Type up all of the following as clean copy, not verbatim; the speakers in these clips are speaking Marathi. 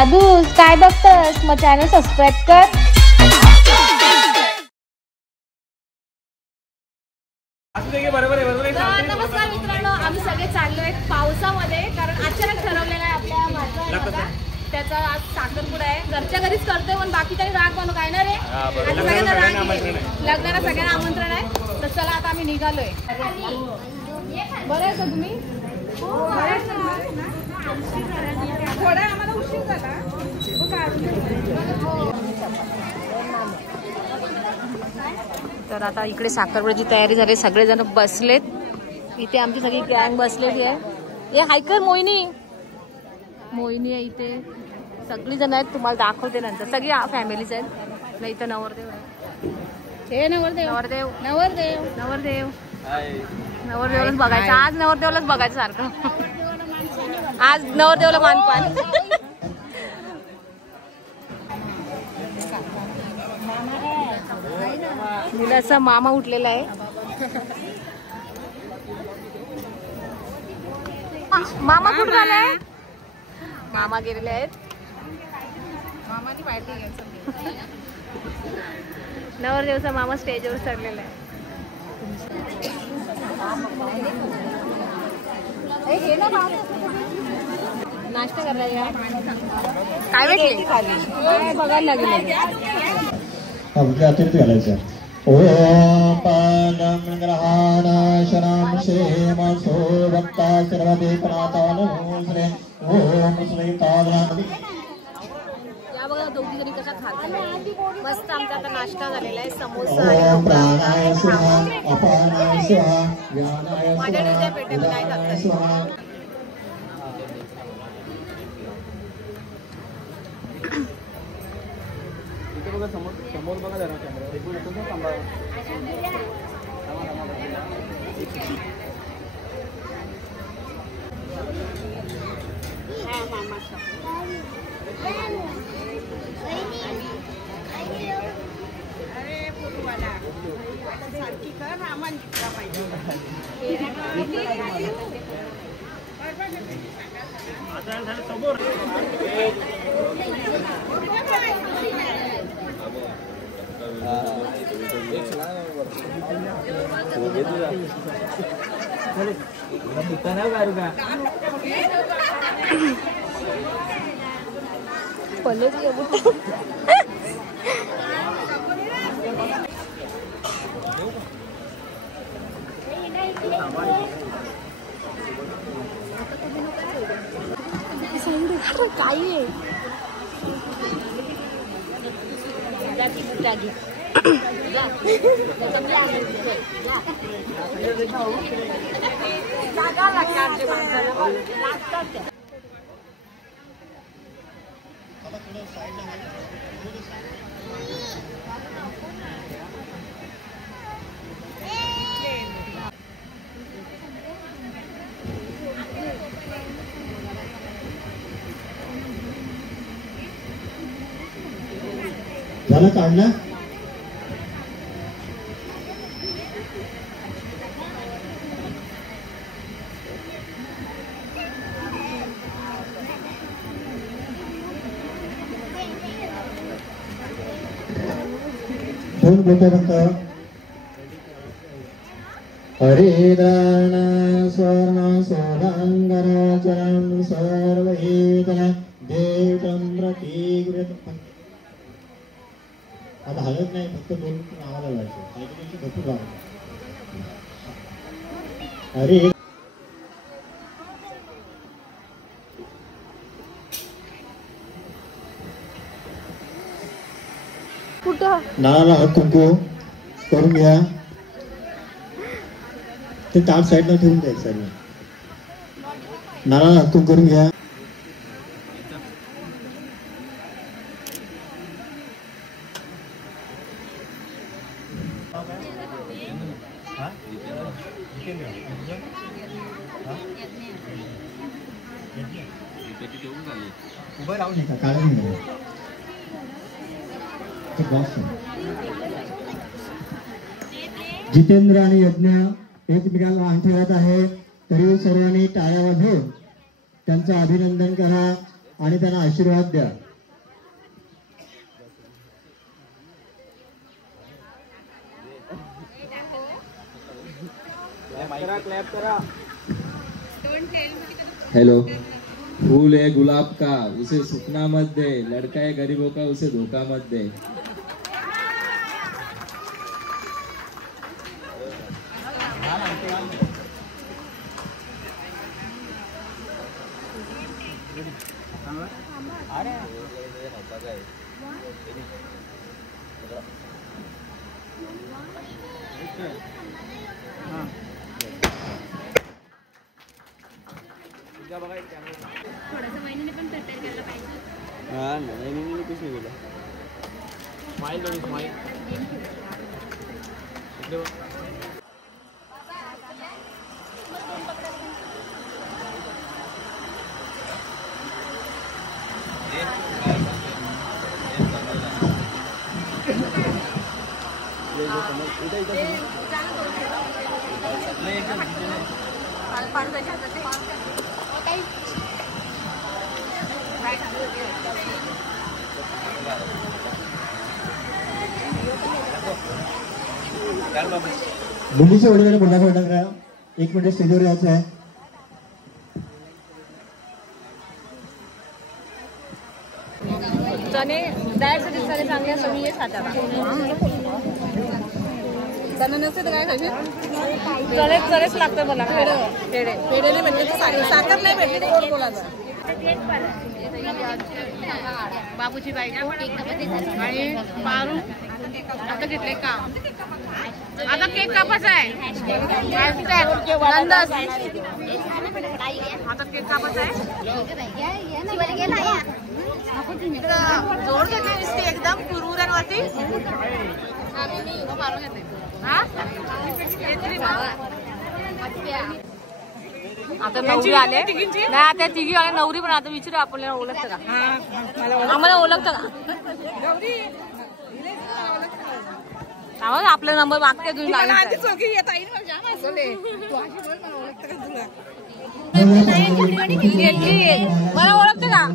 दादू काय बघतस? मग चॅनल सबस्क्राईब कर. नमस्कार मित्रांनो, आम्ही सगळे चाललोय पावसामध्ये, कारण अचानक ठरवलेला आहे आपल्या माझा त्याचा आज साखरपुडा आहे. घरच्या घरीच करतोय, पण बाकीच्यानी राग बनू काय ना रे. लग्नाला सगळ्यांना आमंत्रण आहे. तर चला आता आम्ही निघालोय. बरं आहे का तुम्ही? थोडा आम्हाला उशीर झाला. तर आता इकडे साखरपुड्याची तयारी झाली. सगळेजण बसलेत. इथे आमची सगळी गँग बसलेली आहे. हे हायकर मोहिनी आहे इथे. सगळी जण आहेत, तुम्हाला दाखवते नंतर. सगळी फॅमिलीज आहेत. नाही तर नवरदेव आहे. हे नवरदेवलाच बघायचं. आज नवरदेवलाच बघायचं सारखं. आज नवरदेवला मानपान. मुलाचा मामा उठलेला आहे. मामा कुठे झालाय? मामा गेलेले आहेत. मामाची पार्टी घ्यायचं. नवरदेवचा मामा स्टेजवर चढलेला आहे. नाश्ता करायला काय भेटले? काय बघायला लागेल. ओम पादम ग्रहाणाशनाम श्रेम सोवक्ता सर्वदेवनातानमोस्रे ओम श्रीतादनामि. या बघा दोघी जणी कशा खातात. मस्त आमचा आता नाश्ता झालेला आहे. समोसा ओम प्राणाय स्वाहा अपानाय स्वाहा व्यानाय स्वाहा. समोर बघा जरा कॅमेरा. एक मिनिट थांबा. काय झालं काढलं. दोन बोलतो म्हणतो. हरिद्राण स्वर्ण सोलांगराचरण सर्वहेतन देवचंद्र. आता हलत नाही, फक्त दोन आम्हाला लावायचं. भरपूर अरे कुठं नाळाला हळद कुंकू करून घ्या. ते ताट साईडला ठेवून द्यायचं. साईडला नाळाला हळद कुंकू करून घ्या. उभं राहू नका, काळजी नाही. जितेंद्र आणि यज्ञ एकमेकाला वाहन ठेवत आहे. तरी सर्वांनी टाळ्या वाजवून त्यांचं अभिनंदन करा. आणि त्यांना आशीर्वाद द्या. हेलो. फूल है गुलाब का उसे सुखना मत दे, लड़का है गरीबों का उसे धोखा मत दे. मुलीच्या वडिलांना मुलगा करा. 1 मिनिट स्टेजवर यायचं आहे. चणे डायरेक्ट दिसणारे चांगले असं मी खाता. चणे नसते तर काय खायचे? चणेच लागतं मला. पेढे नाही भेटले तर साखर नाही भेटली तर गोड बोलायचं. बाबूची बायको आणि पारू आता घेतले का? आता केक कापायचा आहे. आता केक कापायचा आहे. जोड घेतली नुसती एकदम कुरमुऱ्यांवरती. मारून घेतले. आता नवरी आले नाही. आता तिघी आले नवरी पण. आता विचारू आपण ओळखतं का? आम्हाला ओळखतं का? आपला नंबर मागते तुम्ही. मला ओळखतं का?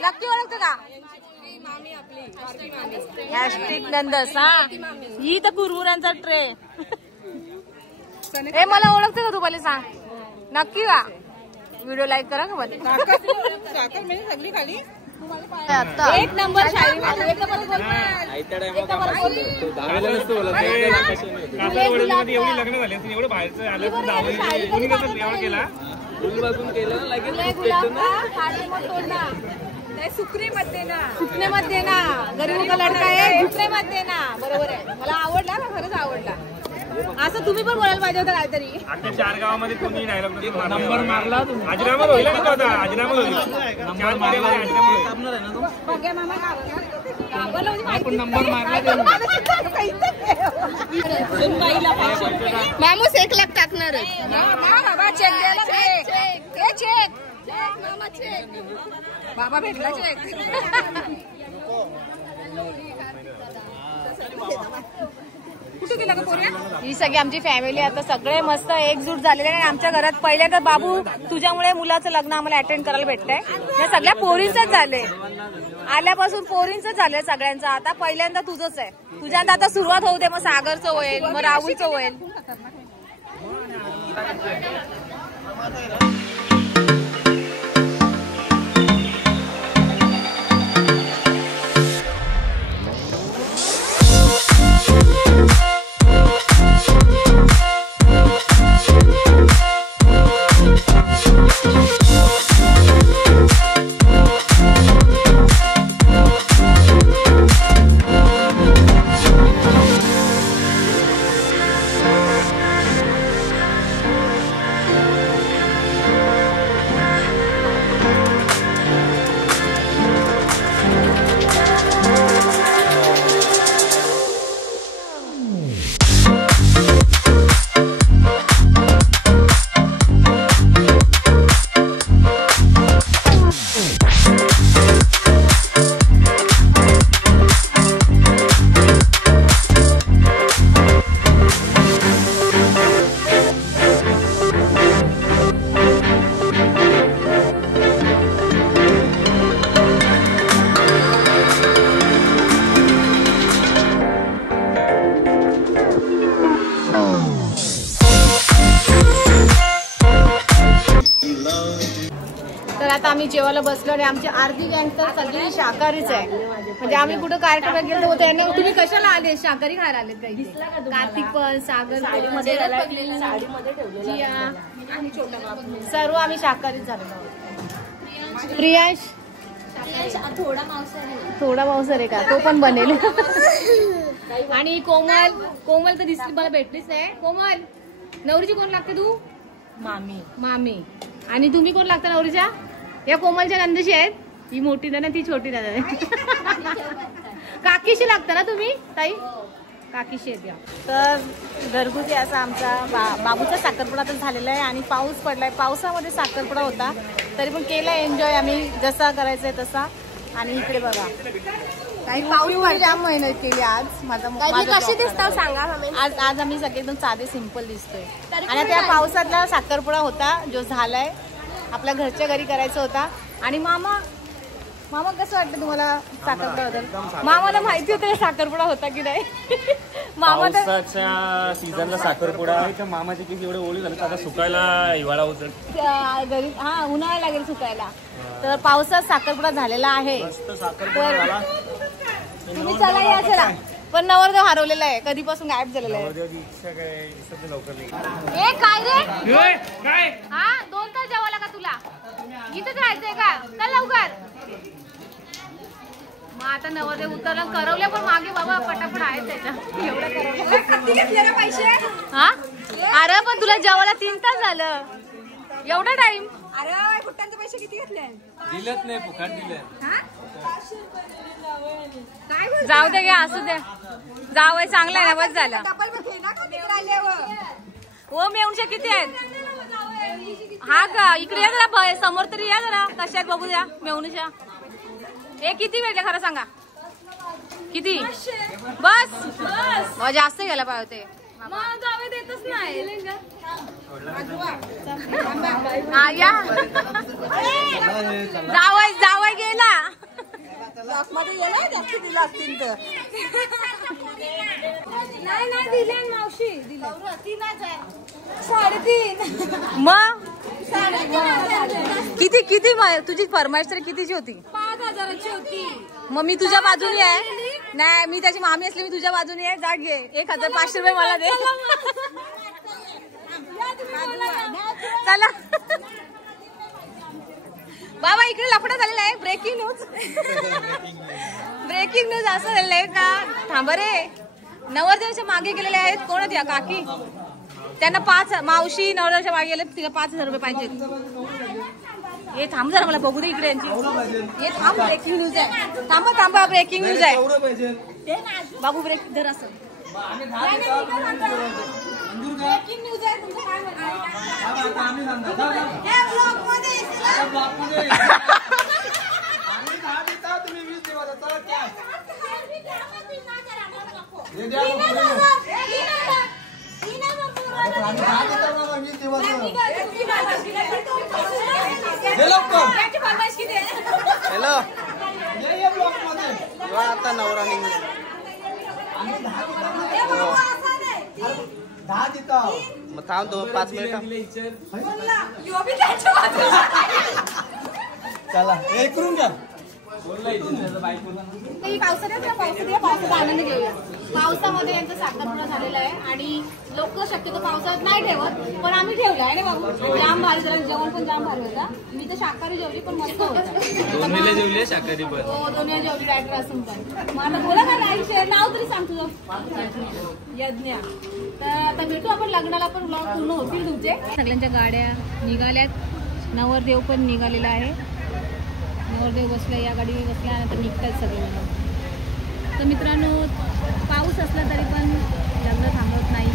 नक्की ओळखतं का? हॅशटॅग नंदस. हा ही तर कुरमुऱ्यांचा ट्रे. हे मला ओळखतं का? तू पहिले सांग नक्की का? व्हिडिओ लाईक करा का? सगळी खाली 1 नंबर. लग्न झाले एवढं बाहेरचं आलं केला सुकणीमध्ये ना गरीब का लडका आहे. सुकणीमध्ये ना. बरोबर आहे. मला आवडला ना. खरंच आवडला. असं तुम्ही पण बोलायला पाहिजे होतं काहीतरी. आता 4 गावामध्ये कोणी नंबर मारला. आजरामर होईल ना. आता आजरामर होईल. नंबर मामूस 1 लाख टाकणार आहे. बाबा भेटला चेक. ही सगळी आमची फॅमिली आता सगळे मस्त एकजूट झालेले. आणि आमच्या घरात पहिल्यांदा बाबू तुझ्यामुळे मुलाचं लग्न आम्हाला अटेंड करायला भेटतंय. या सगळ्या पोरींचंच झालंय. आल्यापासून पोरींचंच झालंय सगळ्यांचं. आता पहिल्यांदा तुझंच आहे. तुझ्यांदा आता सुरुवात होऊ दे. मग सागरचं होईल. मग राहुलचं होईल. आता आम्ही जेवायला बसलो आणि आमची अर्धी गँग तर सगळी शाकाहारीच आहे. म्हणजे आम्ही कुठं कार्यक्रमात गेलो होतो त्यांनी तुम्ही कशाला आले शाकाहारी खायला आलेत काही कार्तिक पण सागर सर्व आम्ही शाकाहारीच झालेलो आहोत. प्रियांश थोडा मांसाहारी आहे का तो पण बनेल. आणि कोमल तर दिसली मला भेटलीच नाही. कोमल नवरीची कोण लागते तू? मामी. आणि तुम्ही कोण लागता नवरीच्या? या कोमलच्या नंदेशी आहेत. ही मोठी ना ती छोटी ना काकीशी लागता ना तुम्ही ताई? काकीशी आहेत या. तर घरगुती असा आमचा बाबूचा साखरपुडा तर झालेला आहे आणि पाऊस पडलाय. पावसामध्ये साखरपुडा होता तरी पण केला एन्जॉय आम्ही जसा करायचंय तसा. आणि इकडे बघा काही पाऊस जाम मेहनत केली आज. कशी दिसता सांगा. आज आम्ही सगळे एकदम साधे सिंपल दिसतोय. आणि त्या पावसातला साखरपुडा होता जो झालाय. आपल्या घरच्या घरी करायचा होता. आणि मामा कसं वाटतं तुम्हाला साखरपुडा होता? मामाला माहिती होतं साखरपुडा होता की नाही? मामा पावसाच्या सीझनला साखरपुडा मामाचे केस एवढे ओले झाले आता सुकायला हिवाळा उचल घरी उन्हाळा लागेल सुकायला. तर पावसात साखरपुडा झालेला आहे. तुम्ही चला या चला. पण नवरदेव हरवलेला आहे कधीपासून गायब झालेला आहे. काय रे हा 2 तास जेवायला का तुला? इथेच राहायचंय का? चल लवकर. मग आता नवरदेव उतरलं करवल्या पण मागे बाबा पटापट आहेत त्याच्या एवढं पैसे. हा अरे पण तुला जेवायला 3 तास झालं एवढा टाइम. अरे कुठ्यांचे पैसे किती घेतले? दिलत नाही फुकट दिले. जाऊ दे घ्या असू द्या. जावय चांगला आहे ना बस झालं. हो मेवणच्या किती आहेत? हा का इकडे या जरा समोर तरी या जरा कशात बघू द्या मेवणीच्या. हे किती भेटले खरं सांगा किती? बस जास्त घ्यायला पाहिजे होते. देतच नाही जावय गेला दिला असतील तर नाही दिले मावशी दिला 3.5 मग किती तुझी फरमाईश तर कितीची होती? 5,000ची होती. मग मी तुझ्या बाजूने आहे. नाही मी त्याची मामी असली मी तुझ्या बाजूने आहे. जा घे 1,500 रुपये मला दे. चला बाबा इकडे लफडा झालेला आहे. ब्रेकिंग न्यूज असं झालेलं आहे का? थांबा रे. नवरदेवाच्या मागे गेलेले आहेत कोण आहेत या काकी? त्यांना 5 मावशी नवरदेवाच्या मागे गेले तिला 5,000 रुपये पाहिजेत. हे थांब जरा मला बघू दे इकडे यांची. हे थांब ब्रेकिंग न्यूज आहे. थांबा ब्रेकिंग न्यूज आहे. बाबू ब्रेक धर असं ब्रेकिंग न्यूज आहे. तुमचं काय हॅलो आता नवरा मग थांब 5 मिनिट चला हे करून घ्या. पावसाचा आनंद घेऊया. पावसामध्ये यांचा साखरपुडा झालेला आहे आणि लोक शक्यतो पावसाळ्यात नाही ठेवत पण आम्ही ठेवला आहे ना बाबू. जाम भारी झाला. जेवण पण जाम भारी होता. मी तर शाकाहारी जेवली पण मस्त होता. दोन्हीला जेवले शाकाहारी पण. हो दोन्ही जेवली डायटर असून पण. मग आता बोला ना आई नाव तरी सांग तुझं. यज्ञ. तर आता भेटू आपण लग्नाला पण ब्लॉग पूर्ण होतील तुमचे. सगळ्यांच्या गाड्या निघाल्यात. नवरदेव पण निघालेला आहे. नवरदेव बसला या गाडीवर बसल्यानंतर निघतात सगळे. तर मित्रांनो पाऊस असला तरी पण लग्न थांबवत नाही.